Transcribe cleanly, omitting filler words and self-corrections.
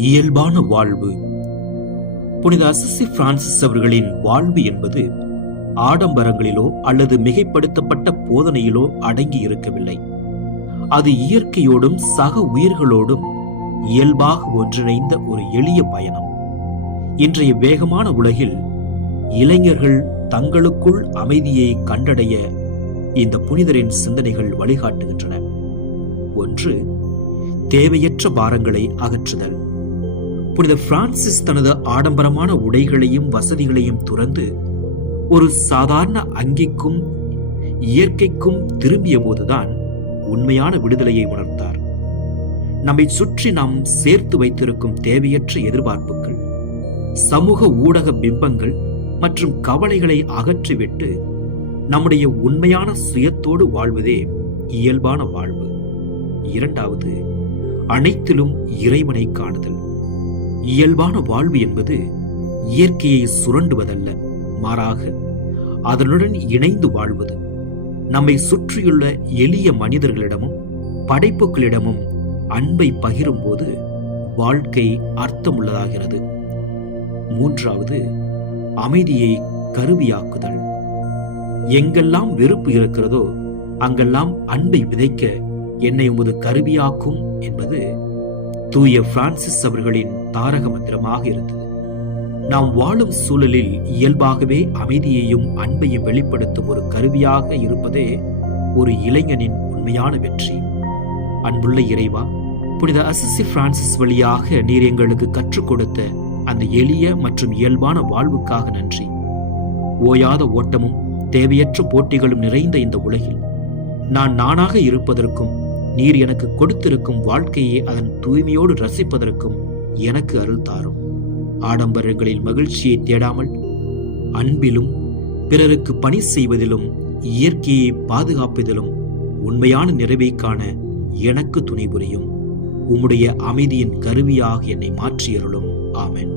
இயல்பான வாழ்வு. புனித அசிசி பிரான்சிஸ் அவர்களின் வாழ்வு என்பது ஆடம்பரங்களிலோ அல்லது மிகைப்படுத்தப்பட்ட போதனையிலோ அடங்கி இருக்கவில்லை. அது இயற்கையோடும் சக உயிர்களோடும் இயல்பாக ஒன்றிணைந்த ஒரு எளிய பயணம். இன்றைய வேகமான உலகில் இளைஞர்கள் தங்களுக்குள் அமைதியை கண்டடைய இந்த புனிதரின் சிந்தனைகள் வழிகாட்டுகின்றன. 1. தேவையற்ற பாரங்களை அகற்றுதல். புனித பிரான்சிஸ் தனது ஆடம்பரமான உடைகளையும் வசதிகளையும் துறந்து ஒரு சாதாரண அங்கிக்கும் இயற்கைக்கும் திரும்பிய போதுதான் உண்மையான விடுதலையை உணர்ந்தார். நம்மை சுற்றி நாம் சேர்த்து வைத்திருக்கும் தேவையற்ற எதிர்பார்ப்புகள், சமூக ஊடக பிம்பங்கள் மற்றும் கவலைகளை அகற்றிவிட்டு நம்முடைய உண்மையான சுயத்தோடு வாழ்வதே இயல்பான வாழ்வு. 2. அனைத்திலும் இறைவனை காணுதல். இயல்பான வாழ்வு என்பது இயற்கையை சுரண்டுவதல்ல, மாறாக அதனுடன் இணைந்து வாழ்வது. நம்மை சுற்றியுள்ள எளிய மனிதர்களிடமும் படைப்புகளிடமும் அன்பை பகிரும் போது வாழ்க்கை அர்த்தமுள்ளதாகிறது. 3. அமைதியை கருவியாக்குதல். எங்கெல்லாம் வெறுப்பு இருக்கிறதோ அங்கெல்லாம் அன்பை விதைக்க என்னை உமது கருவியாக்கும் என்பது தூய பிரான்சிஸ் அவர்களின் தாரக மந்திரமாக இருந்தது. நாம் வாழும் சூழலில் இயல்பாகவே அமைதியையும் அன்பையும் வெளிப்படுத்தும் ஒரு கருவியாக இருப்பதே ஒரு இளைஞனின் உண்மையான வெற்றி. அன்புள்ள இறைவா, புனித அசிசி பிரான்சிஸ் வழியாக நீர் எங்களுக்கு கற்றுக் கொடுத்த அந்த எளிய மற்றும் இயல்பான வாழ்வுக்காக நன்றி. ஓயாத ஓட்டமும் தேவையற்ற போட்டிகளும் நிறைந்த இந்த உலகில் நான் நானாக இருப்பதற்கும் நீர் எனக்கு கொடுத்திருக்கும் வாழ்க்கையை அதன் தூய்மையோடு ரசிப்பதற்கும் எனக்கு அருள் தாரும். ஆடம்பரங்களில் மகிழ்ச்சியை தேடாமல் அன்பிலும் பிறருக்கு பணி செய்வதிலும் இயற்கையை பாதுகாப்பதிலும் உண்மையான நிறைவை காண எனக்கு துணை புரியும். உம்முடைய அமைதியின் கருவியாக என்னை மாற்றியருளும். ஆமென்.